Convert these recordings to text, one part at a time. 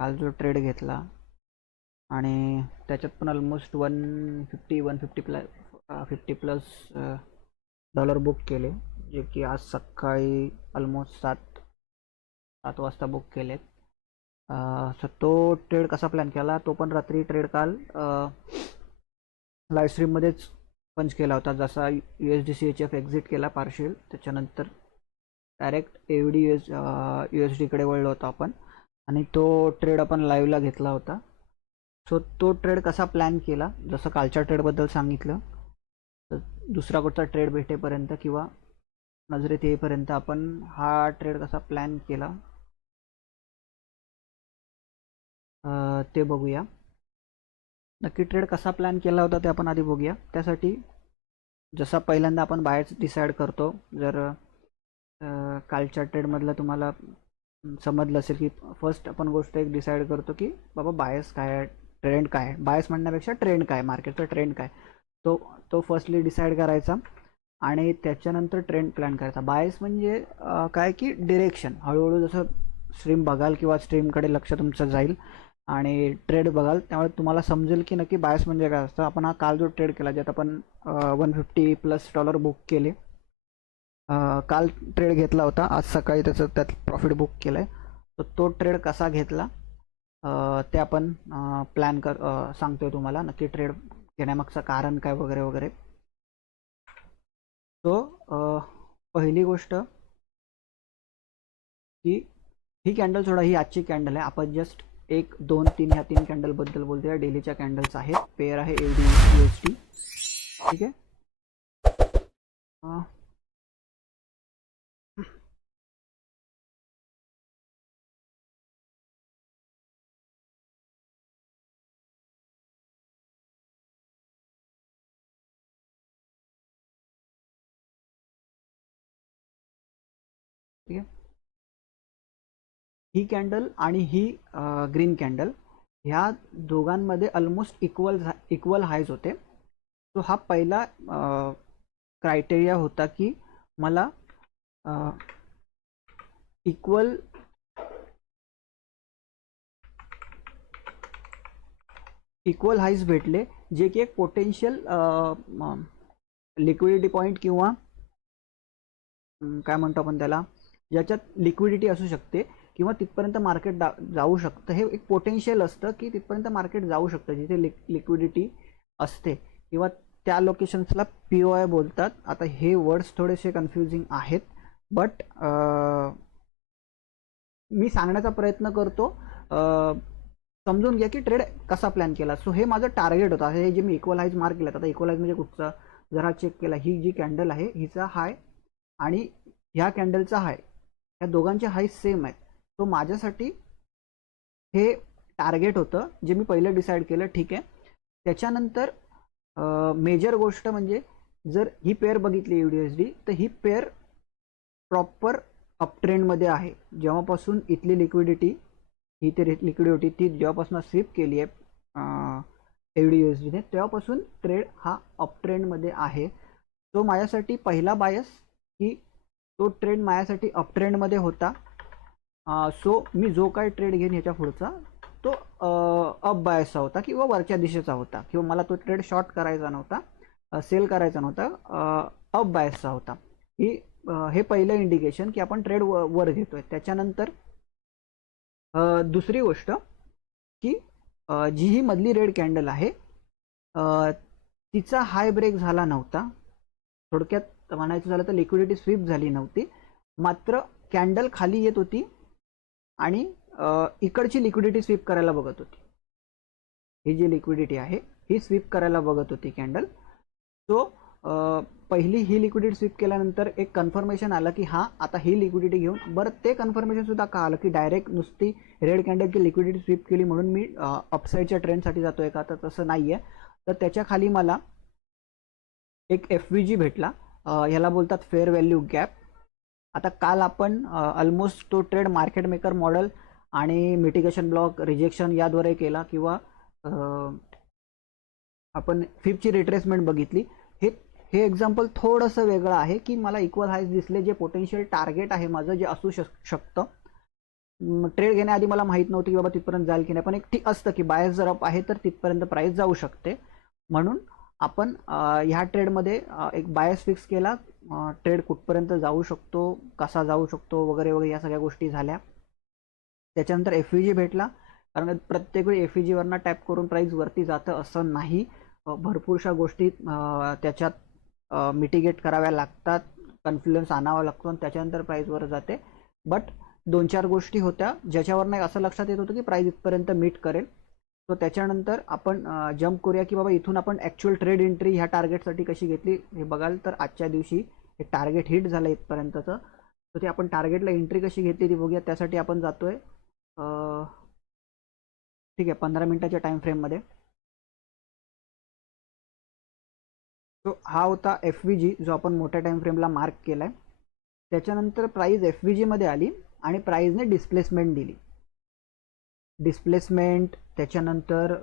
काल जो ट्रेड घेतला आणि त्याच्यात पण ऑलमोस्ट 150 प्लस डॉलर बुक केले, जे की आज सकाळी ऑलमोस्ट 7 वाजता बुक केलेत. सो तो ट्रेड कसा प्लॅन केला, तो पण रात्री ट्रेड काल लाईव्ह स्ट्रीममध्येच पंच केला होता. जसा USDCHF एक्झिट केला पार्शियल, त्याच्यानंतर डायरेक्ट AUD USD कडे वळलो होतो आपण आणि तो ट्रेड आपण लाईव्हला घेतला होता. सो तो ट्रेड कसा प्लॅन केला, जसं कालच्या ट्रेडबद्दल सांगितलं, तर दुसरा कुठचा ट्रेड भेटेपर्यंत किंवा नजरेत येईपर्यंत आपण हा ट्रेड कसा प्लॅन केला ते बघूया. नक्की ट्रेड कसा प्लॅन केला होता ते आपण आधी बघूया. त्यासाठी जसा पहिल्यांदा आपण बायच डिसाईड करतो, जर कालच्या ट्रेडमधलं तुम्हाला समजलं असेल की फर्स्ट आपण गोष्ट एक डिसाईड करतो की बाबा बायस काय आहे, ट्रेंड काय आहे. बायस म्हणण्यापेक्षा ट्रेंड काय, मार्केटचा ट्रेंड काय, तो तो फर्स्टली डिसाईड करायचा आणि त्याच्यानंतर ट्रेंड प्लॅन करायचा. बायस म्हणजे काय की डिरेक्शन, हळूहळू जसं स्ट्रीम बघाल किंवा स्ट्रीमकडे लक्ष तुमचं जाईल आणि ट्रेड बघाल, त्यामुळे तुम्हाला समजेल की नक्की बायस म्हणजे काय असतं. आपण हा काल जो ट्रेड केला, ज्यात आपण $150+ बुक केले, काल ट्रेड घेतला होता, आज सकाळी त्यात प्रॉफिट बुक केलं आहे. तर तो ट्रेड कसा घेतला ते आपण सांगतोय तुम्हाला, नक्की ट्रेड घेण्यामागचं कारण काय वगैरे वगैरे. सो पहिली गोष्ट की ही कॅन्डल सोडा, ही आजची कॅन्डल आहे. आपण जस्ट 1, 2, 3 ह्या 3 कॅन्डलबद्दल बोलतोय. डेलीच्या कॅन्डल्स आहेत, पेअर आहे AUD USD. ठीक आहे. ठीक आहे. ही कॅन्डल आणि ही ग्रीन कॅन्डल, ह्या दोघांमध्ये ऑलमोस्ट इक्वल हायज होते. तो हा पहिला क्रायटेरिया होता की मला इक्वल हायज भेटले, जे की एक पोटेन्शियल लिक्विडिटी पॉईंट किंवा काय म्हणतो आपण त्याला, ज्याच्यात लिक्विडिटी असू शकते किंवा तिथपर्यंत मार्केट जाऊ शकतं. हे एक पोटेन्शियल असतं की तिथपर्यंत मार्केट जाऊ शकतं, जिथे लिक्विडिटी असते किंवा त्या लोकेशन्सला POI बोलतात. आता हे वर्ड्स थोडेसे कन्फ्युजिंग आहेत, बट मी सांगण्याचा प्रयत्न करतो. समजून घ्या की ट्रेड कसा प्लॅन केला. सो हे माझं टार्गेट होतं. हे जे मी इक्वलाइज मार्क केलं, आता इक्वलाइज म्हणजे कुठचा, जरा चेक केला, ही जी कॅन्डल आहे हिचा हाय आणि ह्या कॅन्डलचा हाय, या दोघांचे हाय सेम आहेत. तो माझ्यासाठी हे टार्गेट होतं, जे मी पहिलं डिसाईड केलं. ठीक आहे. त्याच्यानंतर मेजर गोष्ट म्हणजे, जर ही पेअर बघितली USD, तर ही पेअर प्रॉपर अपट्रेंडमध्ये आहे. जेव्हापासून इथली लिक्विडिटी, ही ते लिक्विडिटी ती जेव्हापासून स्वीप केली आहे AUD USDने, तेव्हापासून ट्रेड हा अपट्रेंडमध्ये आहे. तो माझ्यासाठी पहिला बायस की तो ट्रेंड माझ्यासाठी अपट्रेंडमध्ये होता. सो मी जो काय ट्रेड घेईन ह्याच्या पुढचा, तो अप बायसचा होता किंवा वरच्या दिशेचा होता, किंवा मला तो ट्रेड शॉर्ट करायचा नव्हता, सेल करायचा नव्हता, अप बायसचा होता. हे पहिलं इंडिकेशन की आपण ट्रेड वर घेतोय. त्याच्यानंतर दुसरी गोष्ट की जी ही मधली रेड कॅन्डल आहे, तिचा हाय ब्रेक झाला नव्हता. थोडक्यात म्हणायचं झालं तर लिक्विडिटी स्वीप झाली नव्हती, मात्र कॅन्डल खाली येत होती आणि इकडची लिक्विडिटी स्वीप करायला बघत होती. ही जी लिक्विडिटी आहे ही स्वीप करायला बघत होती कॅन्डल. सो पहिली ही लिक्विडिटी स्वीप केल्यानंतर एक कन्फर्मेशन आलं की हा आता ही लिक्विडिटी घेऊन, बरं ते कन्फर्मेशन सुद्धा का आलं की डायरेक्ट नुसती रेड कॅन्डलची लिक्विडिटी स्वीप केली म्हणून मी अपसाईडच्या ट्रेंडसाठी जातोय का, तर तसं नाहीये. तर त्याच्या खाली मला एक FVG भेटला, ह्याला बोलतात फेअर व्हॅल्यू गॅप. आता काल आपण ऑलमोस्ट तो ट्रेड मार्केट मेकर मॉडेल आणि मिटिगेशन ब्लॉक रिजेक्शन याद्वारे केला, किंवा आपण फिपची रिट्रेसमेंट बघितली. हे एक्झाम्पल थोडंसं वेगळं आहे की मला इक्वल हायज दिसले, जे पोटेन्शियल टार्गेट आहे माझं, जे असू शकतं. ट्रेड घेण्याआधी मला माहीत नव्हतं की बाबा तिथपर्यंत जाईल की नाही, पण एक ठीक असतं की बायस जर अप आहे तर तिथपर्यंत प्राईस जाऊ शकते. म्हणून आपण ह्या ट्रेडमध्ये एक बायस फिक्स केला. ट्रेड कुठपर्यंत जाऊ शकतो, कसा जाऊ शकतो वगैरे वगैरे या सगळ्या गोष्टी झाल्या. त्याच्यानंतर FVG भेटला, कारण प्रत्येक वेळी FVG वरनं टॅप करून प्राईस वरती जातं असं नाही. भरपूरशा गोष्टी त्याच्यात मिटिगेट कराव्या लागतात, कन्फ्लुएन्स आणावा लागतो आणि त्याच्यानंतर प्राईस वर जाते. बट 2-4 गोष्टी होत्या ज्याच्यावरनं असं लक्षात येत होतं की प्राईस इथपर्यंत मीट करेल. तो त्याच्यानंतर आपण जम्प करूया की बाबा इथून आपण ॲक्च्युअल ट्रेड एंट्री ह्या टार्गेटसाठी कशी घेतली हे बघाल तर आजच्या दिवशी हे टार्गेट हिट झालं इथपर्यंतचं. तर ते आपण टार्गेटला एंट्री कशी घेतली ती बघूया. त्यासाठी आपण जातोय ठीक आहे 15 मिनिटाच्या टाइम फ्रेममध्ये. तो हा होता FVG जो आपण मोठ्या टाइम फ्रेमला मार्क केलाय. त्याच्यानंतर प्राइस FVG मध्ये आली आणि प्राइसने डिस्प्लेसमेंट दिली. डिस्प्लेसमेंट त्याच्यानंतर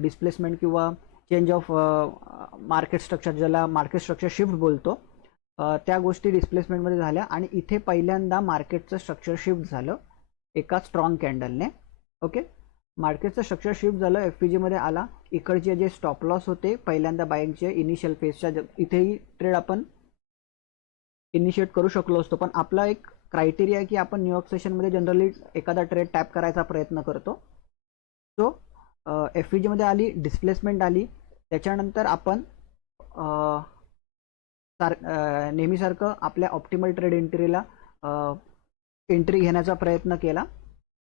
डिस्प्लेसमेंट किंवा चेंज ऑफ मार्केट स्ट्रक्चर, ज्याला मार्केट स्ट्रक्चर शिफ्ट बोलतो, त्या गोष्टी डिस्प्लेसमेंटमध्ये झाल्या आणि इथे पहिल्यांदा मार्केटचं स्ट्रक्चर शिफ्ट झालं एका स्ट्रॉंग कॅन्डलने. ओके, मार्केटचं स्ट्रक्चर शिफ्ट झालं, FVG मध्ये आला. इकडचे जे स्टॉप लॉस होते पहिल्यांदा बाईंगचे इनिशियल फेजच्या, इथेही ट्रेड आपण इनिशिएट करू शकलो असतो, पण आपला एक क्रायटेरिया आहे की आपण न्यूयॉर्क सेशनमध्ये जनरली एखादा ट्रेड टॅप करायचा प्रयत्न करतो. सो FVG मध्ये आली, डिस्प्लेसमेंट आली. त्याच्यानंतर आपण नेहमीसारखं आपल्या ऑप्टिमल ट्रेड एंट्रीला एंट्री घेण्याचा प्रयत्न केला,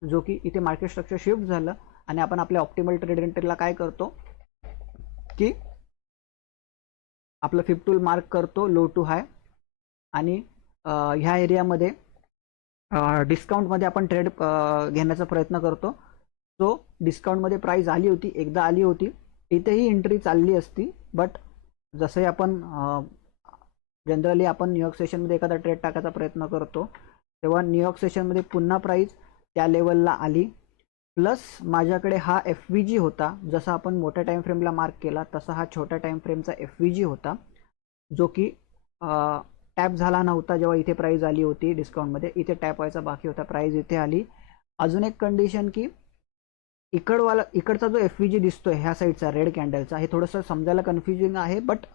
जो की इथे मार्केट स्ट्रक्चर शिफ्ट झालं आणि आपण आपल्या ऑप्टिमल ट्रेड एंट्रीला काय करतो की आपलं 5 टूल मार्क करतो लो टू हाय आणि ह्या एरियामध्ये डिस्काउंटमध्ये आपण ट्रेड घेण्याचा प्रयत्न करतो. सो डिस्काउंटमध्ये प्राइस आली होती, एकदा आली होती, इथेही एंट्री चालली असती. बट जसंही आपण जनरली आपण न्यूयॉर्क सेशनमध्ये एखादा ट्रेड टाकायचा प्रयत्न करतो तेव्हा न्यूयॉर्क सेशनमध्ये पुन्हा प्राइस त्या लेवलला आली. प्लस माझ्याकडे हा FVG होता, जसा आपण मोठ्या टाइम फ्रेमला मार्क केला तसा हा छोट्या टाइम फ्रेमचा FVG होता, जो की टॅप झाला नव्हता जेव्हा इथे प्राइस आली होती डिस्काउंटमध्ये. इथे टॅप व्हायचा बाकी होता, प्राइस इथे आली. अजून एक कंडिशन की इकडचा जो FVG दिसतोय ह्या साईडचा रेड कॅन्डलचा, हे थोडंसं समजायला कन्फ्युजिंग आहे, बट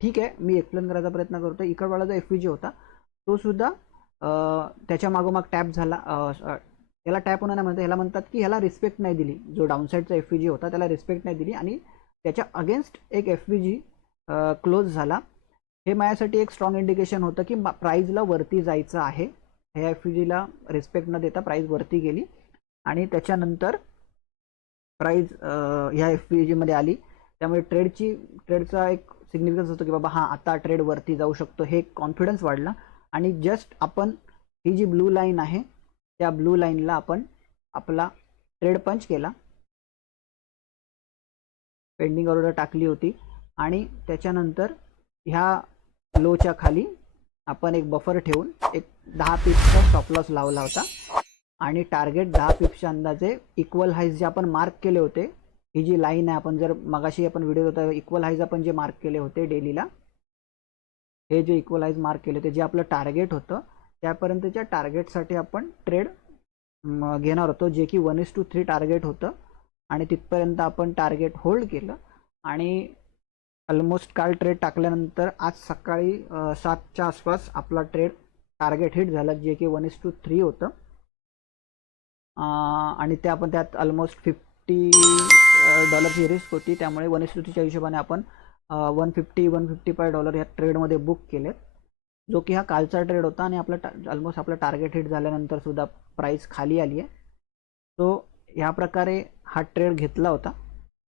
ठीक आहे मी एक्सप्लेन करायचा प्रयत्न करतोय. इकडवाला जो FVG होता तो सुद्धा त्याच्या मागोमाग टॅप झाला. याला टॅप होणं नाही म्हणतात, याला म्हणतात की ह्याला रिस्पेक्ट नाही दिली. जो डाऊनसाईडचा FVG होता त्याला रिस्पेक्ट नाही दिली आणि त्याच्या अगेन्स्ट एक FVG क्लोज झाला. हे माझ्यासाठी एक स्ट्रॉंग इंडिकेशन होतं की प्राइसला वरती जायचं आहे. ह्या FVGला रिस्पेक्ट न देता प्राइस वरती गेली आणि त्याच्यानंतर प्राइस ह्या FVG मध्ये आली. त्यामुळे ट्रेडचा एक सिग्निफिकन्स होतो की बाबा हा आता ट्रेड वरती जाऊ शकतो, हे कॉन्फिडन्स वाढला. आणि जस्ट आपण ही जी ब्लू लाईन आहे त्या ब्लू लाईनला आपण आपला ट्रेड पंच केला, पेंडिंग ऑर्डर टाकली होती आणि त्याच्यानंतर ह्या लोच्या खाली आपण एक बफर ठेवून एक 10 पिप्सचा स्टॉप लॉस लावला होता आणि टार्गेट 10 पिप्सच्या अंदाजे इक्वल हाईज जे आपण मार्क केले होते, ही जी लाईन आहे, आपण जर मगाशी आपण व्हिडिओ होता इक्वल हाईज आपण जे मार्क केले होते डेलीला, हे जे इक्वल हाईज मार्क केले होते जे आपलं टार्गेट होतं त्यापर्यंतच्या टार्गेटसाठी आपण ट्रेड घेणार होतो, जे की 1:3 टार्गेट होतं आणि तिथपर्यंत आपण टार्गेट होल्ड केलं. आणि ऑलमोस्ट काल ट्रेड टाकल्यानंतर आज सकाळी 7च्या आसपास आपला ट्रेड टार्गेट हिट झाला, जे की 1:3 होतं. आणि ते आपण त्यात ऑलमोस्ट $50 रिस्क होती, त्यामुळे 1:3च्या हिशोबाने आपण $150-155 ह्या ट्रेडमध्ये बुक केलेत, जो की हा कालचा ट्रेड होता. आणि ऑलमोस्ट आपला टार्गेट हिट झाल्यानंतर सुद्धा प्राइस खाली आली आहे. सो ह्या प्रकारे हा ट्रेड घेतला होता.